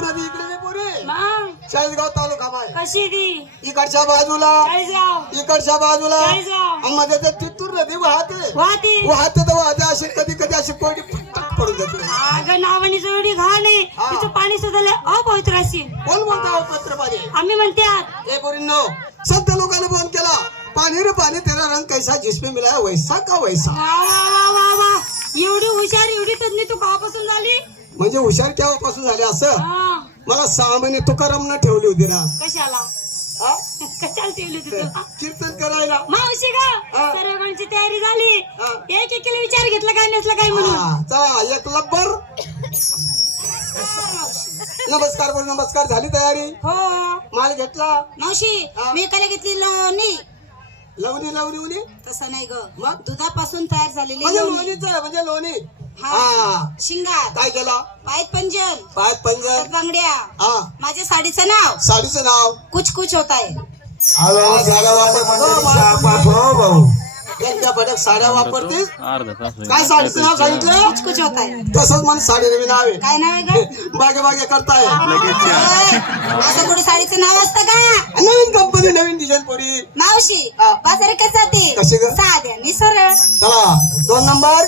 चित्तूर नदी इकडे नाही पोरी. मग चाळीसगाव तालुका बाय. कशी ती इकडच्या बाजूला चाळीसगाव इकडच्या बाजूला चाळीसगाव आणि मध्ये ते चित्तूर नदी वाहते वाहती वाहते तर वाहते अशी कधी कधी अशी कोरडी फटक पडून जाते. अगं नावानी एवढी घाण आहे हा. तिचं पाणी सुद्धा लय अपवित्र असेल. कोण बोलतो पत्र पाणी. आम्ही म्हणतात ए पोरींनो संत लोकांनी फोन केला पाणी रे पाणी तेरा रंग कैसा जिसमें मिला है वैसा का वैसा. वा वा वा वा वा एवढी हुशार एवढी तज्ञ तू कवापासून झाली. म्हणजे हुशार केव्हापासून झाले असं. हा. मला 6 महिने तुकाराम ठेवली होती ना. कशाला हा? कशाला ठेवली होती तुला? कीर्तन करायला. मावशी का हा. सर्वांची तयारी झाली हा. एक एकीला विचार घेतला काय नसला काय म्हणून. हा, चला एक लब्बर. नमस्कार बोल नमस्कार झाली तयारी. हो माल घेतला. मावशी हा. मी काय घेतली लोणी. लवणी लवणी उनी तसं नाही ग मग दुधापासून तयार झालेली म्हणजे लोणी. लोणीच आहे म्हणजे लोणी. हा. हा शिंगार काय केला पायत पंजन पायात पंजर. बांगड्या हा माझ्या साडीचं नाव साडीचं नाव. कुछ कुछ होत आहे. साड्या वापरतो एकदा फटक साड्या वापरतेस. काय साडीचं नाव सांगितलं. कुछ कुछ होत आहे. तसंच मला साडी नवीन नाव आहे. काय नाव आहे ग. बागे बागे करताय. ओय, असं कुठे साडीचं नाव असतं का. नवीन कंपनी नवीन डिझाईन पोरी. मावशी हा. बाजारी कसं जाते कशी ग? साध्या आणि सरळ. चला 2 नंबर.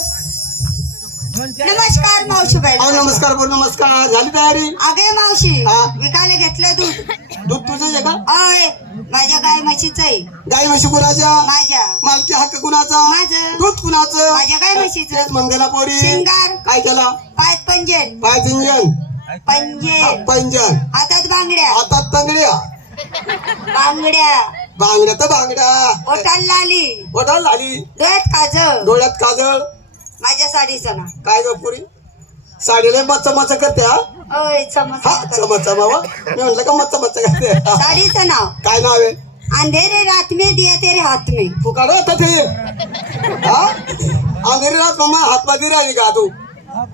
नमस्कार मावशी बाई. अहो नमस्कार बोल नमस्कार झाली तयारी. अगे मावशी हा. विकायला घेतलं दूध. दूध तुझं आहे का. अय माझ्या गाय म्हशीच आहे. गाई म्हशी कुणाच्या. माझ्या मालकी हक्क कुणाचा. माझं. दूध कुणाचं. माझ्या गाय म्हशीचं. तेच मंगला पोरी. शिंगार काय केला पायत पंजन पाय इंजन पंजन पंजन हातात बांगड्या हातात तंगड्या. बांगड्या बांगड्या तर बांगड्या. ओठाला लाली वडाल झाली. डोळ्यात काजळ डोळ्यात काजळ. माझ्या साडीचं ना. काय ग पुरी साडीला मच्च मच्च करते. हा ओय चमच हा चमच बाबा मी म्हटलं का मच्च मच्च करते. साडीचं नाव काय नाव आहे. अंधेरे रात में दिया तेरे हाथ में. फुकाड होता ते. हा अंधेरी रात मम्मा हातमध्ये राहिली का तू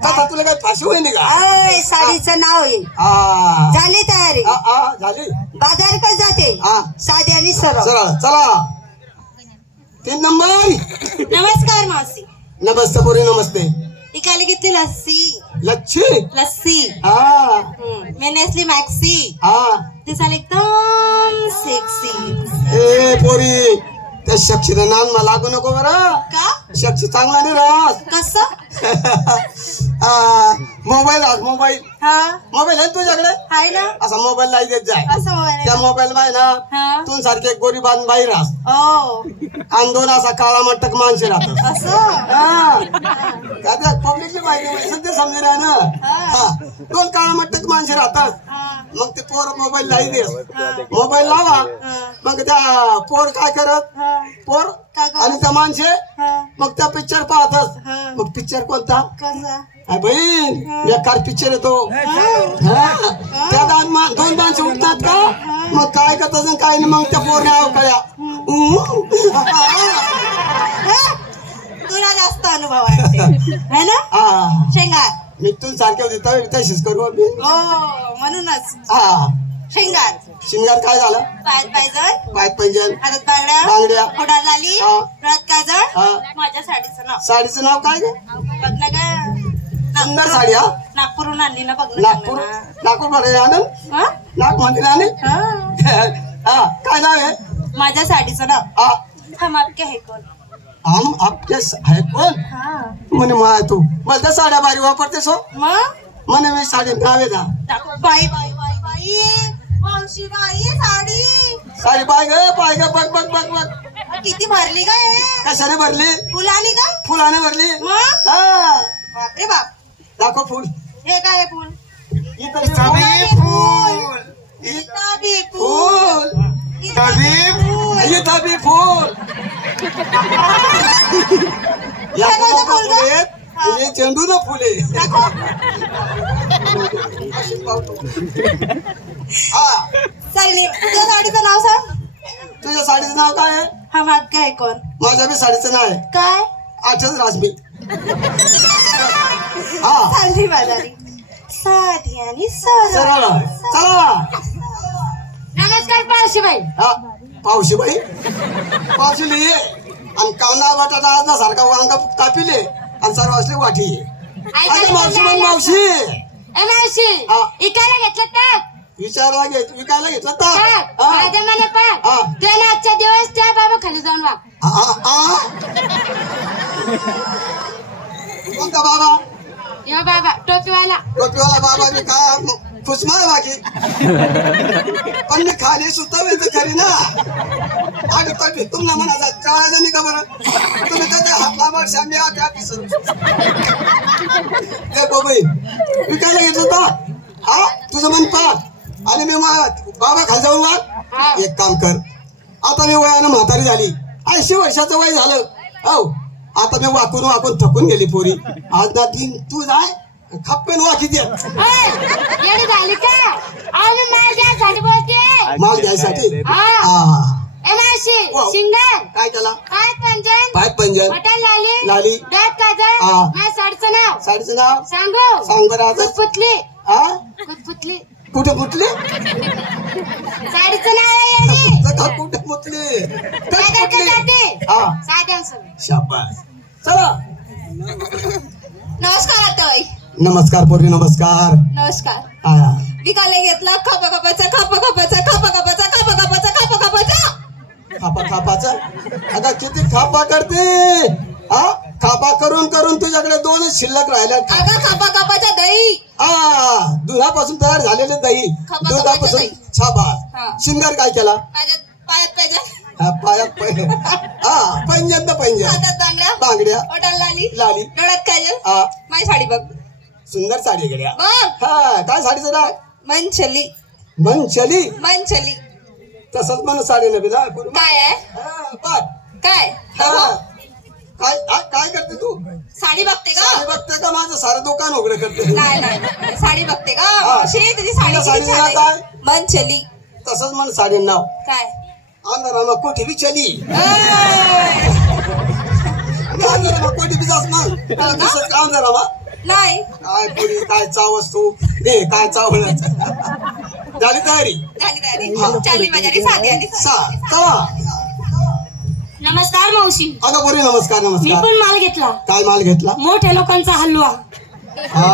का तुला काय फाशी होईन का. ओय साडीचं नाव आहे. हा झाली तयारी. झाली. बाजार का जाते हा साध्या आणि सरळ. चला चला 3 नंबर. नमस्कार मावशी. नमस्ते पोरी नमस्ते. इकायला घेतली लस्सी. लच्छी. लस्सी हा मी नेसली मॅक्सी. हा दिसायला एकदम सेक्सी. ए पोरी त्या शक्षीचं नाम मला लागू नको बरं. का शक्षी चांगला नाही राहत. कसं. मोबाईल आज मोबाईल हा मोबाईल आहे तुझ्याकडे. आहे ना. असा मोबाईल नाही देत जाय. असं मोबाईल त्या आहे. मोबाईल माय ना हा तू सारखे एक गोरी बांध बाई राहस ओ आणि 2 असा काळा मटक माणसे राहतात. असं. पब्लिकली माहिती सध्या समजे राह ना. हा 2 काळा मटक माणसे राहतात. हा, मग ते पोर मोबाईल नाही देत. मोबाईल लावा हा, मग त्या पोर काय करत हा, पोर काय करत? आणि त्या माणसे हा, मग त्या पिक्चर पाहतात. हा. मग पिक्चर कोणता. कसा. अरे बहीण बेकार पिक्चर येतो. हा. त्या 2 माणसं उठतात का मग काय करतात काय नाही मग त्या पोरने अवकळ्या. तुला जास्त अनुभव आहे है ना. हा शेंगार. मी तू सारखे होते तशीच करू आम्ही. हो म्हणूनच हा शेंगार. शिंगार काय झालं. पायात पायजन पायात पैंजन हातात बांगड्या बांगड्या. ओठाला लाली हा. डोळ्यात काजळ. हा माझ्या साडीचं नाव साडीचं नाव काय ग. बघ ना ग. सुंदर साडी. हा नागपूरहून आणली ना. बघ ना नागपूर चांगलं ना. नागपूर मध्ये आनंद हा? नाग मंदिर आणि हा. हा काय नाव आहे. माझ्या साडीचं नाव हा हम आपके है कौन. हम आपके आहे कोण. हा म्हणे मा तू मला त्या साड्या भारी वापरतेस हो. मग म्हणे मी साडी नावे दा बाई बाई बाई बाई मावशी बाई साडी साडी पाय ग बघ बघ बघ बघ किती भरली का हे. कशाने भरली. फुलाली का. फुलाने भरली. मग हा बापरे बाप. दाखव फुल. हे काय आहे फुल. इथं बी फुल. इथं बी फुल. फुल इथं बी फुल. इथं बी फुल. या कोणतं फुलाचं फुल फुल ग? आहेत. हे चेंडूचं फुल आहे. दाखव. हा चालली तुझ्या साडीचं नाव सांग. तुझ्या साडीचं नाव काय आहे. हम आपके है कौन. माझ्या बी साडीचं नाव आहे काय. आठच राजबी. हा चालली बाजारी साधी आणि सरळ. सरळ चला. नमस्कार पावशीबाई. हा पावशी बाई पावशीली आणि कांदा बटाटा आज सारखा वांगा कापिले आणि सर्व असले वाटी. ऐका मावशी मग मावशी मावशी हा. इकायला घेतलं तर विकायला घेतलं तर माझ्या मने पण हा. त्याला आजच्या दिवस त्या बाबा खाली जाऊन वाग. कोणता बाबा? यो बाबा टोपीवाला. टोपीवाला बाबा मी काय खुशमाळ बाकी पण मी खाली सुद्धा वेळ खरी ना. आणि कधी तुम्हाला म्हणायचा कळायचं नाही का बरं? तुम्ही त्याच्या हातला शामी त्या बाई विकायला घेतलं होता. हा तुझं मन पा आणि मी बाबा खाली जाऊन हा. वाग. एक काम कर, आता मी वयानं म्हातारी झाली, 80 वर्षाचं वय झालं. हो आता मी वाकून वाकून थकून गेली पोरी. आज ना दिन तू जाय खप्पेन वाकी दे. येडी झाली का? आणि माल द्यासाठी बोलते. माल घ्यायसाठी हा. हा. ए मावशी वाव. शिंगर काय त्याला? काय पंजन पाय पंजन मटण लाली लाली. दात काजळ हा. माझ्या साडीचं नाव साडीचं नाव सांगू. सांग बरं आता. कुतपुतली. हा कुतपुतली. कुठे फुटले? साडीचं नाव आहे येडी. कुठे फुटले? साड्या का जाते? हा साड्या सगळं. शाबास. चला नमस्कार आताबाई. नमस्कार पोरी नमस्कार. नमस्कार. हा विकायला घेतला खापा खापाचा खापा खापाचा खापा खापाचा खापा खापाचा खापा खापाचा. खापा खापाचा आता किती खापा करते? हा खापा करून करून तुझ्याकडे 2 शिल्लक राहिल्या. अगं खापा खापाचा दही. हा दुधापासून तयार झालेले दही. खापा दुधापासून दही. हा. शाबास. शिंगार काय केला? माझ्या पायात पाहिजे. हा पायात हा पैंजन तर पैंजन. हातात बांगड्या. बांगड्या ओठाला लाली. लाली. डोळ्यात काजल. हा माझी साडी बघ. सुंदर साडी गेल्या. बघ हा काय साडीचं नाव? मनचली. मनचली. मनचली. तसंच मन साडी नव्हे ना. काय आहे? पाय. काय? हा. काय करते तू? साडी बघते का? साडी बघते का? माझं सारं दुकान उघडं करते. नाही नाही साडी बघते का? हा. मावशी तुझी साडी तुझ्या किती साडीचं छान नाव आहे. मनचली. तसंच मन साडी नाव काय? अंधारामा कोठी बी चली. ऐ! अंधारामा कोठी बी जास मग दिसत का अंधारामा? नाही काय पोरी काय चावस तू हे काय चावलं. झाली तयारी? झाली तयारी. हा. चालली माझ्यारी साधी आणि चला. नमस्कार मावशी. अगं पोरी नमस्कार मी नमस्कार. पण माल घेतला. काय माल घेतला? मोठ्या लोकांचा हलवा. हा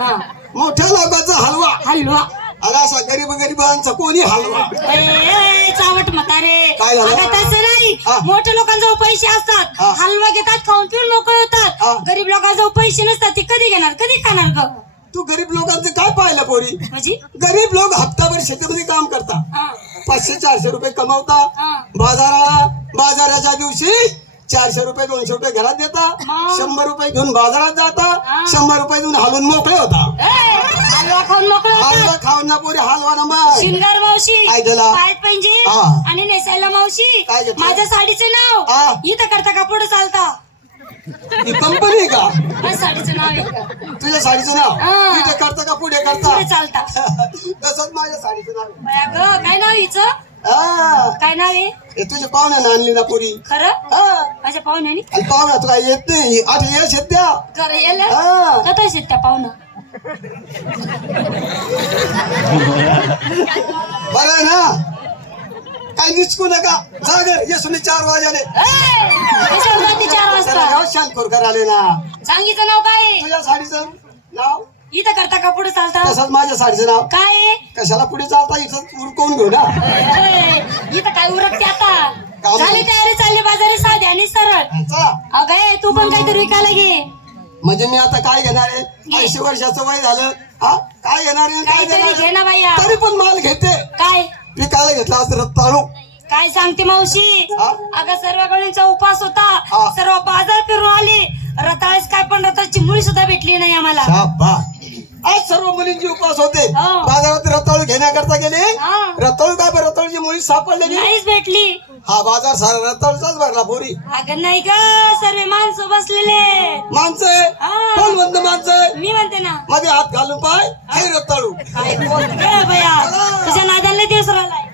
हा मोठ्या लोकांचा हलवा. हलवा. अगं असा गरीबांचा कोणी हलवा. ए, चावट म्हातारे. काय झालं? अगं तसं नाही. हा. मोठ्या लोकांजवळ पैसे असतात, हा. हलवा घेतात, खाऊन पिऊन मोकळे होतात. हा. गरीब लोकांजवळ पैसे नसतात, ते कधी घेणार कधी खाणार ग? तू गरीब लोकांचं काय पाहिलं पोरी? म्हणजे गरीब लोक हप्ताभर शेतीमध्ये काम करतात, हा, 500-400 रुपये कमवता. हा. बाजाराच्या दिवशी 400 रुपये 200 रुपये घरात देता, मग? 100 रुपये घेऊन बाजारात जाता, हा. 100 रुपये घेऊन हालून मोकळे होता. ए, हलवा खाऊन मोकळे हलवा होतात. खाऊन ना पोरी हलवा ना मग. शिंगार मावशी, काय झालं? पायात पैंजे हा. आणि नेसायला मावशी. काय घेतलं? माझ्या साडीचं नाव हा. इथं करता का पुढे चालता? ही कंपनी आहे का? माझ्या साडीचं नाव आहे का? तुझ्या साडीचं नाव हा. तिथे करता का पुढे पुढे करता? चालता. तसंच माझ्या साडीचं नाव. बया ग, काय नाव हिचं? हा. काय नाव आहे हे तुझ्या पाहुण्यानं आणली ना पुरी. खरं? हा. माझ्या पाहुण्यानी आणि पाहुणा तुला येत नाही. आठ येस येत द्या. घर येलं हा. कथा शेत त्या पाहुणं. बरं आहे ना? काही निचकू नका. जा गे येसुनी 4 वाजले. ए, कशाला जाती 4 वाजता? गाव शांतखोर करायले ना. सांगीचं नाव काय आहे? तुझ्या साडीचं नाव इथं करता का पुढे चालता? तसंच माझ्या साडीचं नाव. काय आहे? कशाला पुढे चालता? इथं उरकवून घेऊ ना. ए, इथं काय उरकते आता? काम- झाली तयारी, चालली बाजारी साधी आणि सरळ. चा. अगं ए, तू पण काहीतरी विकायला घे. म्हणजे मी आता काय घेणार आहे? 80 वर्षाचं वय झालं. हा काय घेणार आहे? काय काहीतरी घेणार घे आहे? ना बाया. तरी पण माल घेते. काय विकायला घेतला असं रत्ताळू. काय सांगते मावशी? हा? अगं सर्व गळींचा उपास होता, हा. सर्व बाजार फिरून आली. रताळीस काय पण रताळची मुळी सुद्धा भेटली नाही आम्हाला. शाबास. आज सर्व मुलींची उपवास होते. हो. बाजारात रताळू घेण्याकरता गेले. हा. रताळू काय बरं, रताळूची मुळी सापडली नाही. नाहीच भेटली. हा बाजार सारा रताळूचाच भरला पोरी. अगं नाही ग, सर्व माणसं बसलेले. माणसं आहे. हा. कोण म्हणतं माणसं आहे? मी म्हणते ना. मध्ये हात घालून पाय हे रताळू. काय बोलते ग बया, तुझ्या नादाला दिवस राहिलाय.